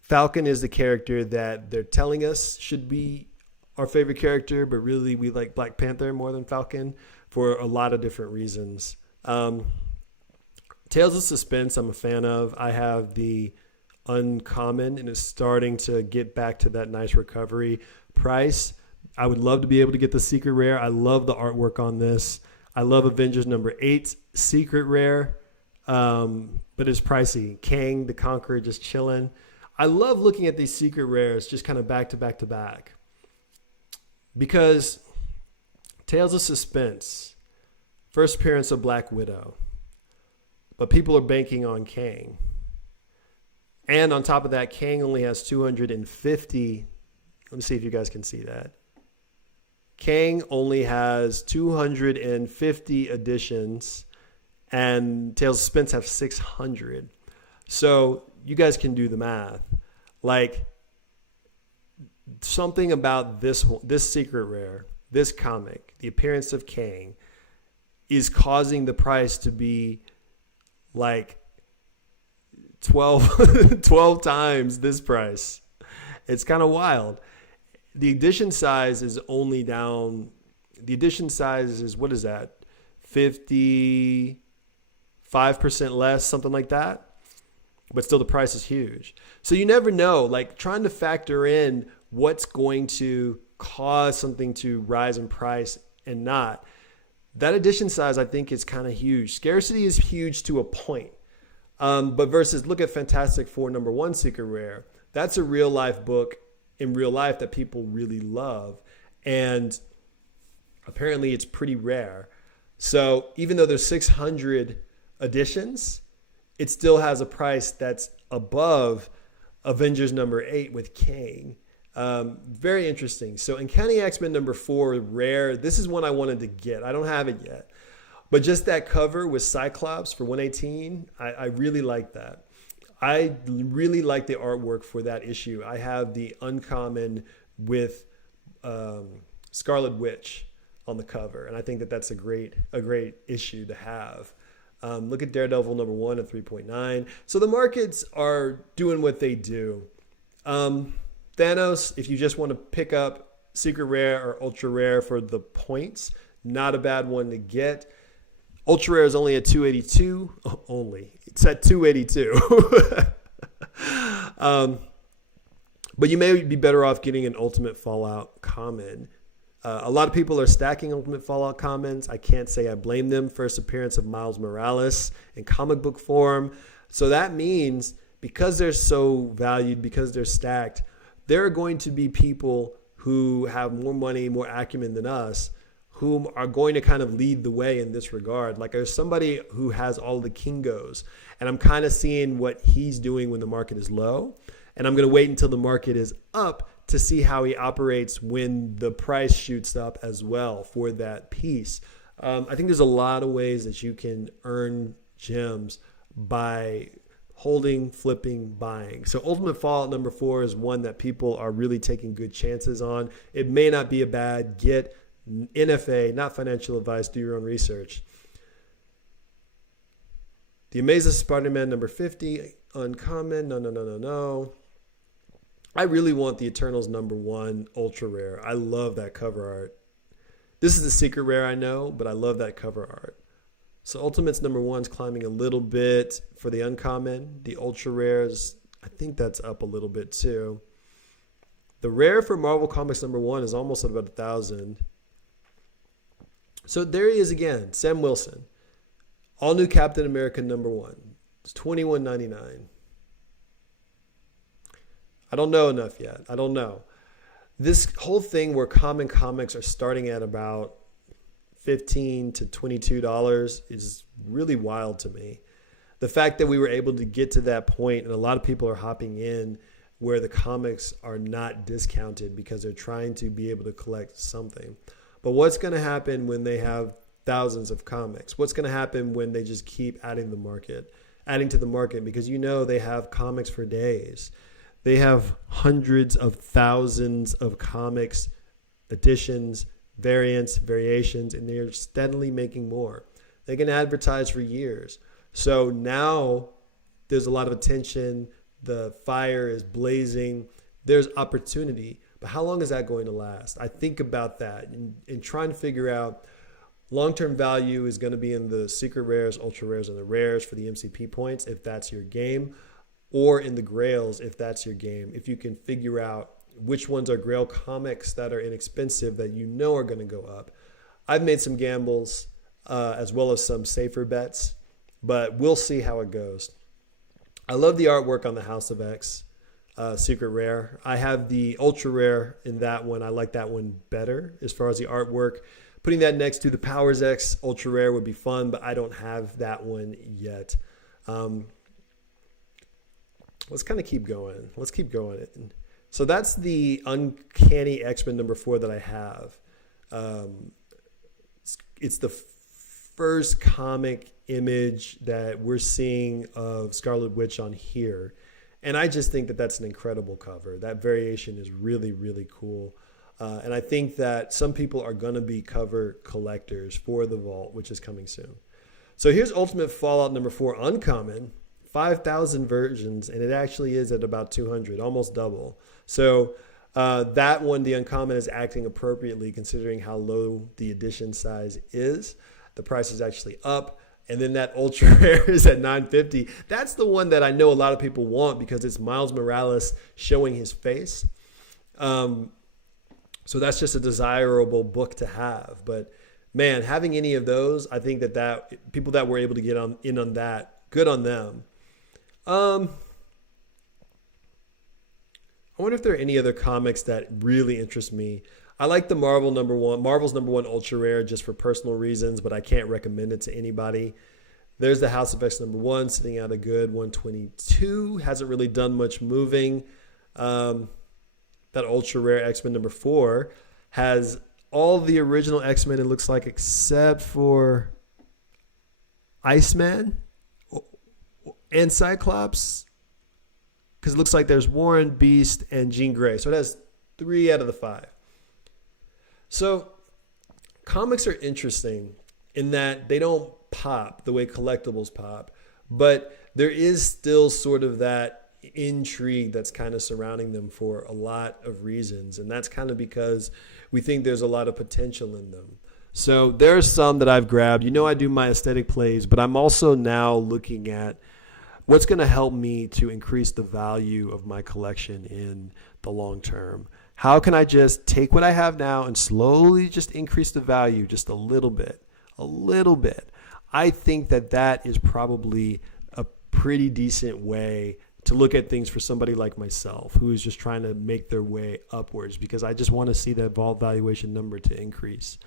Falcon is the character that they're telling us should be our favorite character, but really we like Black Panther more than Falcon for a lot of different reasons. Tales of Suspense I'm a fan of. I have the uncommon, and it's starting to get back to that nice recovery price. I would love to be able to get the secret rare. I love the artwork on this. I love Avengers #8 secret rare, but it's pricey. Kang the Conqueror just chilling. I love looking at these secret rares just kind of back to back to back, because Tales of Suspense, first appearance of Black Widow, but people are banking on Kang. And on top of that, Kang only has 250. Let me see if you guys can see that. Kang only has 250 editions, and Tales of Suspense have 600. So you guys can do the math. Like, something about this secret rare, this comic, the appearance of Kang, is causing the price to be like 12 times this price. It's kind of wild. The edition size is only down. The edition size is, what is that? 55% less, something like that. But still the price is huge. So you never know, like trying to factor in what's going to cause something to rise in price and not. That edition size, I think, is kind of huge. Scarcity is huge to a point. But versus, look at Fantastic Four #1 secret rare. That's a real life book in real life that people really love. And apparently it's pretty rare. So even though there's 600 editions, it still has a price that's above Avengers #8 with Kang. Very interesting. So Uncanny X-Men #4, rare. This is one I wanted to get. I don't have it yet. But just that cover with Cyclops for 118, I really like that. I really like the artwork for that issue. I have the uncommon with Scarlet Witch on the cover, and I think that that's a great issue to have. Look at Daredevil number 1 at 3.9. So the markets are doing what they do. Thanos, if you just want to pick up secret rare or ultra rare for the points, not a bad one to get. Ultra rare is only at 282. Only. It's at 282. But you may be better off getting an Ultimate Fallout common. A lot of people are stacking Ultimate Fallout commons. I can't say I blame them. First appearance of Miles Morales in comic book form. So that means because they're so valued, because they're stacked, there are going to be people who have more money, more acumen than us, whom are going to kind of lead the way in this regard. Like there's somebody who has all the Kingos, and I'm kind of seeing what he's doing when the market is low. And I'm going to wait until the market is up to see how he operates when the price shoots up as well for that piece. I think there's a lot of ways that you can earn gems by holding, flipping, buying. So Ultimate Fallout number 4 is one that people are really taking good chances on. It may not be a bad get. NFA, not financial advice, do your own research. The Amazing Spider-Man number 50, uncommon, no. I really want the Eternals number 1 ultra rare. I love that cover art. This is the secret rare, I know, but I love that cover art. So Ultimates number 1's climbing a little bit for the uncommon. The ultra rares, I think that's up a little bit too. The rare for Marvel Comics number 1 is almost at about 1,000. So there he is again, Sam Wilson. All new Captain America number 1. It's $21.99. I don't know enough yet. I don't know. This whole thing where common comics are starting at about $15 to $22 is really wild to me. The fact that we were able to get to that point, and a lot of people are hopping in where the comics are not discounted because they're trying to be able to collect something. But what's going to happen when they have thousands of comics? What's going to happen when they just keep adding to the market? Because you know they have comics for days. They have hundreds of thousands of comics, editions, variants, variations, and they're steadily making more. They can advertise for years. So now there's a lot of attention. The fire is blazing. There's opportunity. But how long is that going to last? I think about that and trying to figure out long-term value is going to be in the secret rares, ultra rares, and the rares for the MCP points if that's your game, or in the grails if that's your game. If you can figure out which ones are grail comics that are inexpensive that you know are going to go up. I've made some gambles as well as some safer bets, but we'll see how it goes. I love the artwork on the House of X secret rare. I have the ultra rare in that one. I like that one better as far as the artwork. Putting that next to the Powers X ultra rare would be fun, but I don't have that one yet. Let's kind of keep going. Let's keep going. So that's the Uncanny X-Men number 4 that I have. It's the first comic image that we're seeing of Scarlet Witch on here. And I just think that that's an incredible cover. That variation is really, really cool. And I think that some people are going to be cover collectors for the vault, which is coming soon. So here's Ultimate Fallout number 4 uncommon. 5,000 versions, and it actually is at about 200, almost double. So that one, the uncommon, is acting appropriately considering how low the edition size is. The price is actually up. And then that ultra rare is at $9.50. That's the one that I know a lot of people want because it's Miles Morales showing his face. So that's just a desirable book to have. But man, having any of those, I think that people that were able to get in on that, good on them. I wonder if there are any other comics that really interest me. I like the Marvel's number 1 ultra rare just for personal reasons, but I can't recommend it to anybody. There's the House of X number 1 sitting at a good 122. Hasn't really done much moving. That ultra rare X-Men number 4 has all the original X-Men, it looks like, except for Iceman and Cyclops, because it looks like there's Warren, Beast, and Jean Grey. So it has 3 out of the 5. So comics are interesting in that they don't pop the way collectibles pop, but there is still sort of that intrigue that's kind of surrounding them for a lot of reasons. And that's kind of because we think there's a lot of potential in them. So there's some that I've grabbed. You know, I do my aesthetic plays, but I'm also now looking at what's going to help me to increase the value of my collection in the long term. How can I just take what I have now and slowly just increase the value just a little bit, a little bit? I think that that is probably a pretty decent way to look at things for somebody like myself who is just trying to make their way upwards, because I just want to see that valuation number to increase.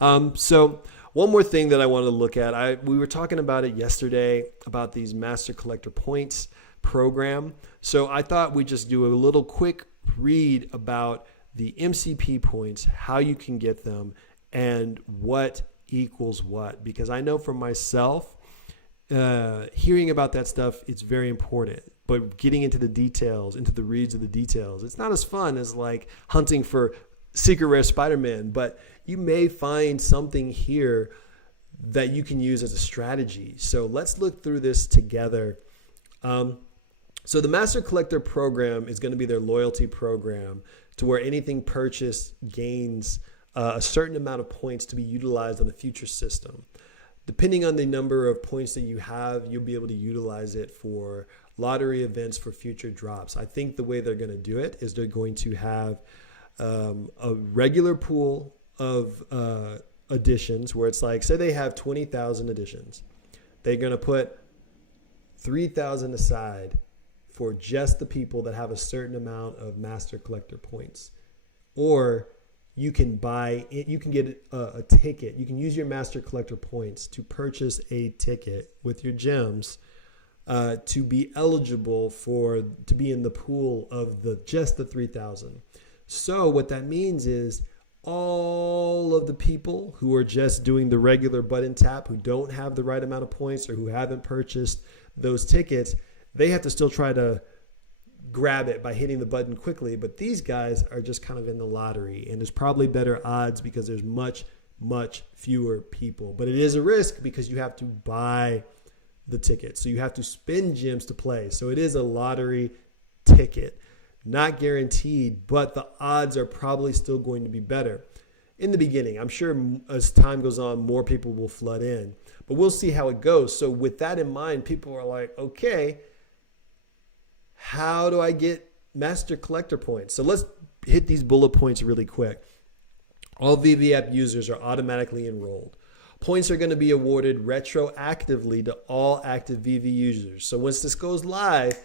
So one more thing that I wanted to look at, we were talking about it yesterday about these Master Collector Points program. So I thought we'd just do a little quick read about the MCP points, how you can get them, and what equals what. Because I know for myself, hearing about that stuff, it's very important. But getting into the details, into the reads of the details, it's not as fun as like hunting for Secret Rare Spider-Man, but you may find something here that you can use as a strategy. So let's look through this together. So the Master Collector program is going to be their loyalty program to where anything purchased gains a certain amount of points to be utilized on a future system. Depending on the number of points that you have, you'll be able to utilize it for lottery events for future drops. I think the way they're going to do it is they're going to have a regular pool of editions where it's like, say they have 20,000 editions. They're going to put 3,000 aside for just the people that have a certain amount of Master Collector points. Or you can buy it, you can get a ticket. You can use your Master Collector points to purchase a ticket with your gems to be eligible to be in the pool of just the 3,000. So what that means is all of the people who are just doing the regular button tap, who don't have the right amount of points or who haven't purchased those tickets, they have to still try to grab it by hitting the button quickly. But these guys are just kind of in the lottery, and there's probably better odds because there's much, much fewer people. But it is a risk because you have to buy the ticket. So you have to spend gems to play. So it is a lottery ticket. Not guaranteed, but the odds are probably still going to be better in the beginning. I'm sure as time goes on, more people will flood in, but we'll see how it goes. So with that in mind, people are like, okay, how do I get Master Collector points? So let's hit these bullet points really quick. All Veve app users are automatically enrolled. Points are going to be awarded retroactively to all active Veve users. So once this goes live,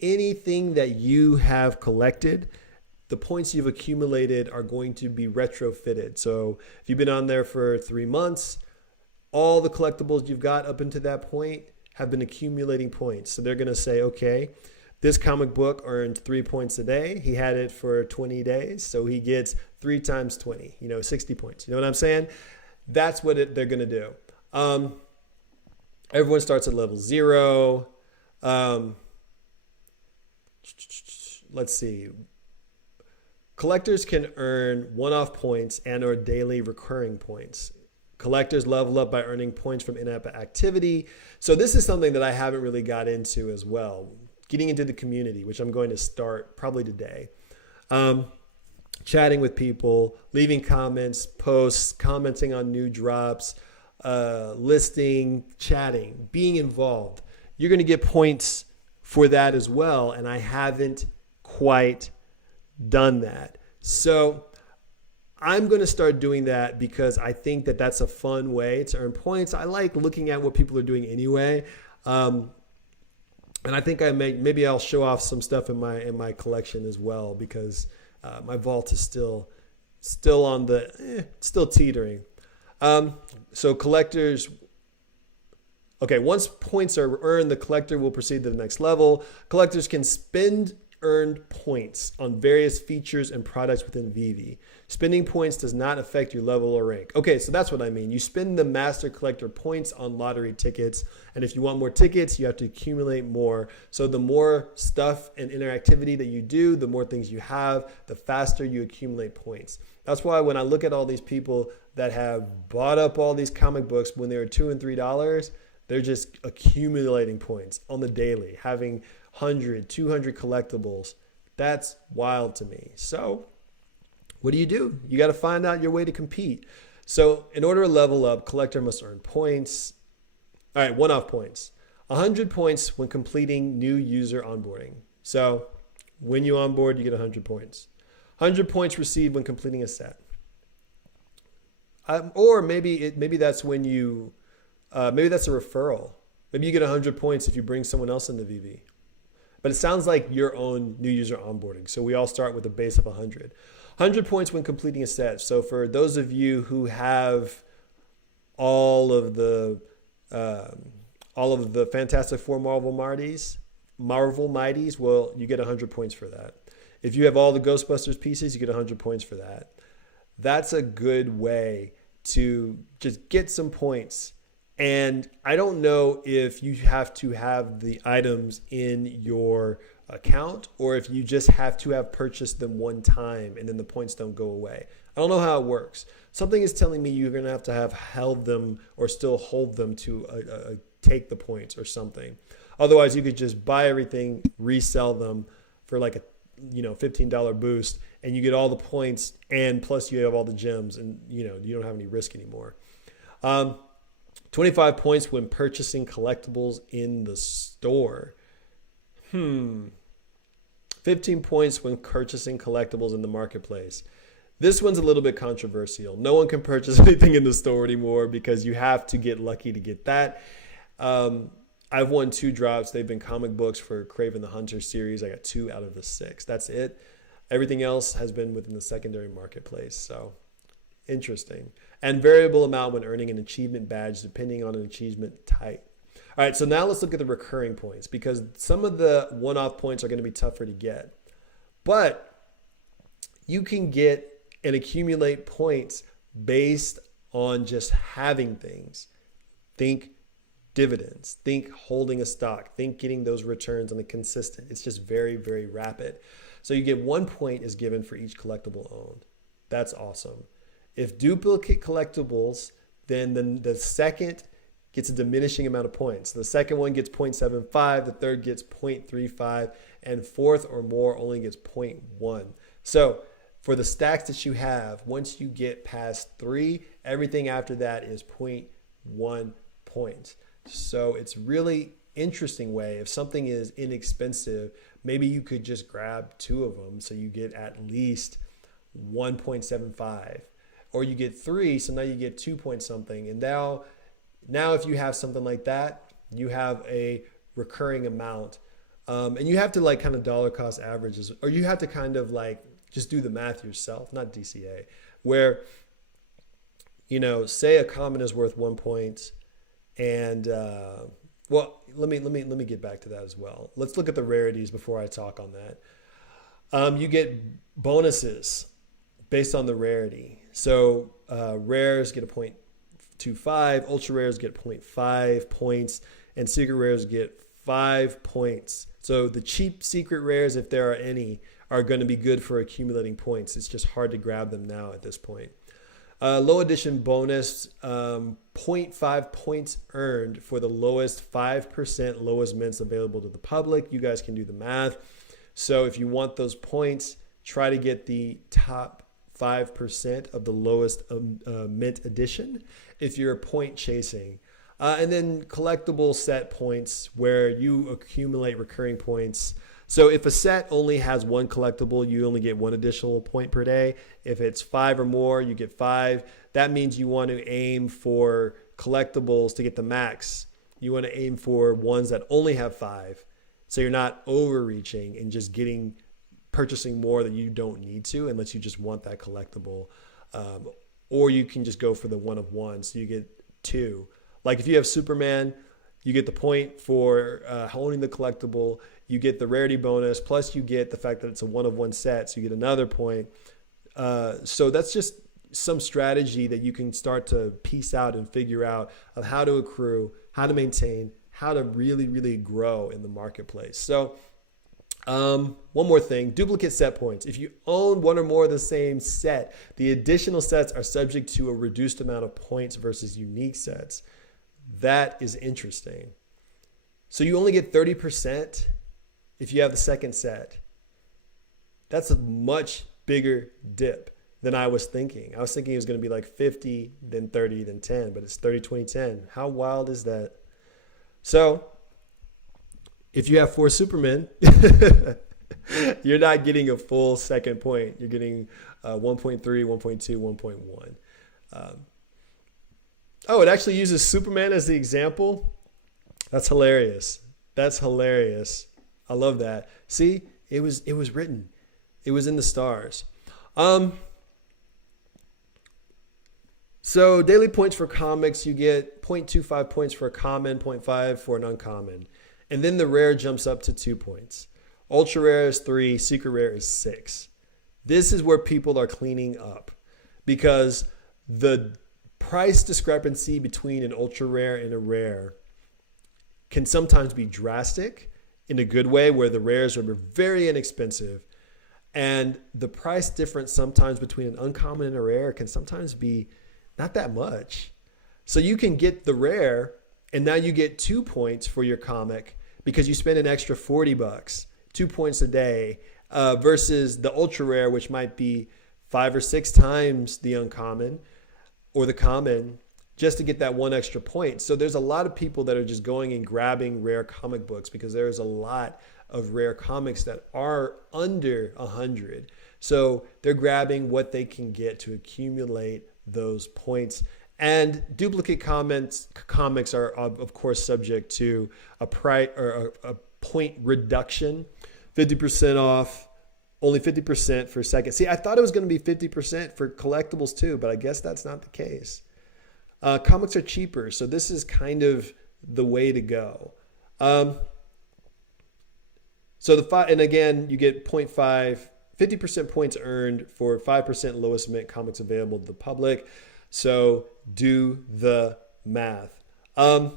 anything that you have collected, the points you've accumulated are going to be retrofitted. So if you've been on there for 3 months, all the collectibles you've got up until that point have been accumulating points. So they're going to say, okay, this comic book earned 3 points a day. He had it for 20 days. So he gets 3 times 20, 60 points. You know what I'm saying? That's what they're going to do. Everyone starts at level 0. Let's see. Collectors can earn one-off points and or daily recurring points. Collectors level up by earning points from in-app activity. So this is something that I haven't really got into as well. Getting into the community, which I'm going to start probably today. Chatting with people, leaving comments, posts, commenting on new drops, listing, chatting, being involved. You're going to get points for that as well, and I haven't quite done that. So I'm going to start doing that because I think that that's a fun way to earn points. I like looking at what people are doing anyway. And I think maybe I'll show off some stuff in my collection as well, because my vault is still on still teetering. So collectors, okay, once points are earned, the collector will proceed to the next level. Collectors can spend earned points on various features and products within Veve. Spending points does not affect your level or rank. Okay, so that's what I mean. You spend the Master Collector points on lottery tickets, and if you want more tickets, you have to accumulate more. So the more stuff and interactivity that you do, the more things you have, the faster you accumulate points. That's why when I look at all these people that have bought up all these comic books when they were $2 and $3, they're just accumulating points on the daily, having 100, 200 collectibles. That's wild to me. So what do? You got to find out your way to compete. So in order to level up, collector must earn points. All right, one-off points. 100 points when completing new user onboarding. So when you onboard, you get 100 points. 100 points received when completing a set. Or maybe that's when you, maybe that's a referral. Maybe you get 100 points if you bring someone else into Veve. But it sounds like your own new user onboarding. So we all start with a base of 100. 100 points when completing a set. So for those of you who have all of the Fantastic Four Marvel Mighties, well, you get 100 points for that. If you have all the Ghostbusters pieces, you get 100 points for that. That's a good way to just get some points. And I don't know if you have to have the items in your account or if you just have to have purchased them one time and then the points don't go away. I don't know how it works. Something is telling me you're going to have held them or still hold them to take the points or something. Otherwise, you could just buy everything, resell them for like a $15 boost, and you get all the points, and plus you have all the gems, and you don't have any risk anymore. 25 points when purchasing collectibles in the store. 15 points when purchasing collectibles in the marketplace. This one's a little bit controversial. No one can purchase anything in the store anymore because you have to get lucky to get that. I've won 2 drops. They've been comic books for Kraven the Hunter series. I got 2 out of the 6. That's it. Everything else has been within the secondary marketplace. So interesting. And variable amount when earning an achievement badge depending on an achievement type. All right, so now let's look at the recurring points because some of the one-off points are going to be tougher to get. But you can get and accumulate points based on just having things. Think dividends, think holding a stock, think getting those returns on a consistent. It's just very, very rapid. So you get 1 point is given for each collectible owned. That's awesome. If duplicate collectibles, then the second gets a diminishing amount of points. The second one gets 0.75, the third gets 0.35, and fourth or more only gets 0.1. So for the stacks that you have, once you get past 3, everything after that is 0.1 points. So it's really interesting way. If something is inexpensive, maybe you could just grab 2 of them so you get at least 1.75, or you get 3, so now you get 2 point something. And now if you have something like that, you have a recurring amount, and you have to like kind of dollar cost averages, or you have to kind of like just do the math yourself, not DCA, where say a common is worth 1 point. And well, let me get back to that as well. Let's look at the rarities before I talk on that. You get bonuses based on the rarity. So rares get a 0.25, ultra rares get 0.5 points, and secret rares get 5 points. So the cheap secret rares, if there are any, are going to be good for accumulating points. It's just hard to grab them now at this point. Low edition bonus, 0.5 points earned for the lowest 5% lowest mints available to the public. You guys can do the math. So if you want those points, try to get the top 5% of the lowest mint edition if you're point chasing. And then collectible set points where you accumulate recurring points. So if a set only has 1 collectible, you only get 1 additional point per day. If it's 5 or more, you get 5. That means you want to aim for collectibles to get the max. You want to aim for ones that only have 5. So you're not overreaching and just purchasing more that you don't need to unless you just want that collectible. Or you can just go for the 1 of 1. So you get 2. Like if you have Superman, You get the point for holding the collectible. You get the rarity bonus. Plus, you get the fact that it's a one-of-one set, so you get another point. So that's just some strategy that you can start to piece out and figure out of how to accrue, how to maintain, how to really, really grow in the marketplace. So one more thing, duplicate set points. If you own one or more of the same set, the additional sets are subject to a reduced amount of points versus unique sets. That is interesting. So you only get 30% if you have the second set. That's a much bigger dip than I was thinking. I was thinking it was going to be like 50, then 30, then 10, but it's 30, 20, 10. How wild is that? So if you have 4 Supermen, you're not getting a full second point. You're getting 1.3, 1.2, 1.1. It actually uses Superman as the example. That's hilarious. That's hilarious. I love that. See, it was written. It was in the stars. So daily points for comics, you get 0.25 points for a common, 0.5 for an uncommon. And then the rare jumps up to 2 points. Ultra rare is 3, secret rare is 6. This is where people are cleaning up because the price discrepancy between an ultra rare and a rare can sometimes be drastic in a good way, where the rares are very inexpensive. And the price difference sometimes between an uncommon and a rare can sometimes be not that much. So you can get the rare and now you get 2 points for your comic because you spend an extra $40, 2 points a day, versus the ultra rare, which might be 5 or 6 times the uncommon or the common, just to get that one extra point. So there's a lot of people that are just going and grabbing rare comic books because there's a lot of rare comics that are under 100. So they're grabbing what they can get to accumulate those points. And duplicate comics are, of course, subject to a price or a point reduction, 50% off, only 50% for second. See, I thought it was going to be 50% for collectibles too, but I guess that's not the case. Comics are cheaper, so this is kind of the way to go. And again, you get 0.5, 50% points earned for 5% lowest mint comics available to the public. So do the math. 1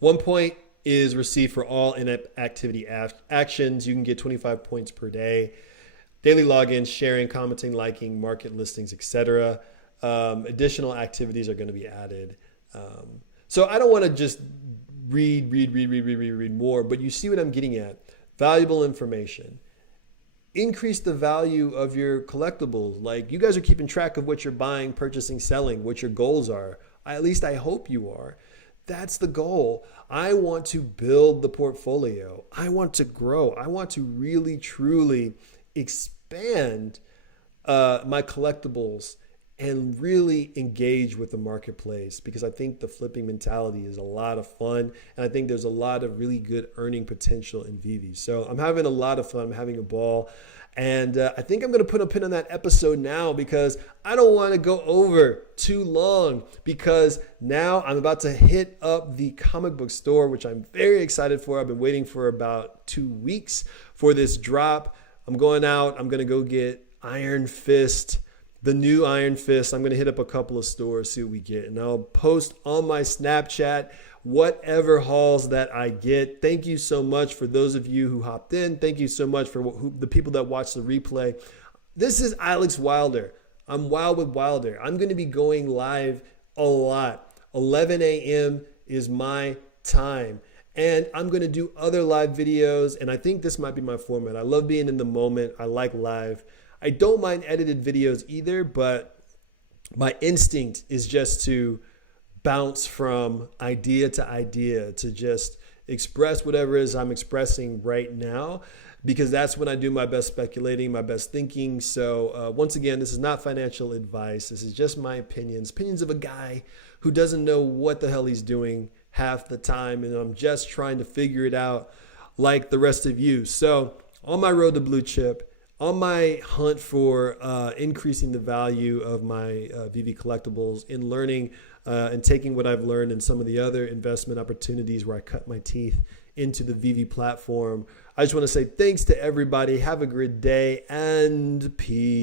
point is received for all in-app activity actions. You can get 25 points per day. Daily logins, sharing, commenting, liking, market listings, etc. Additional activities are going to be added. So I don't want to just read more, but you see what I'm getting at. Valuable information. Increase the value of your collectibles. Like, you guys are keeping track of what you're buying, purchasing, selling, what your goals are. At least I hope you are. That's the goal. I want to build the portfolio. I want to grow. I want to really, truly expand my collectibles and really engage with the marketplace, because I think the flipping mentality is a lot of fun. And I think there's a lot of really good earning potential in Veve. So I'm having a lot of fun. I'm having a ball. And I think I'm going to put a pin on that episode now, because I don't want to go over too long, because now I'm about to hit up the comic book store, which I'm very excited for. I've been waiting for about 2 weeks for this drop. I'm going out. I'm going to go get Iron Fist, the new Iron Fist. I'm going to hit up a couple of stores, see what we get. And I'll post on my Snapchat whatever hauls that I get. Thank you so much for those of you who hopped in. Thank you so much for the people that watch the replay. This is Alex Wilder. I'm Wild with Wilder. I'm going to be going live a lot. 11 a.m. is my time. And I'm going to do other live videos. And I think this might be my format. I love being in the moment. I like live. I don't mind edited videos either, but my instinct is just to bounce from idea to just express whatever it is I'm expressing right now, because that's when I do my best speculating, my best thinking. So once again, this is not financial advice. This is just my opinions of a guy who doesn't know what the hell he's doing half the time, and I'm just trying to figure it out like the rest of you. So on my road to blue chip, on my hunt for increasing the value of my Veve collectibles, in learning and taking what I've learned in some of the other investment opportunities where I cut my teeth into the Veve platform. I just want to say thanks to everybody. Have a great day and peace.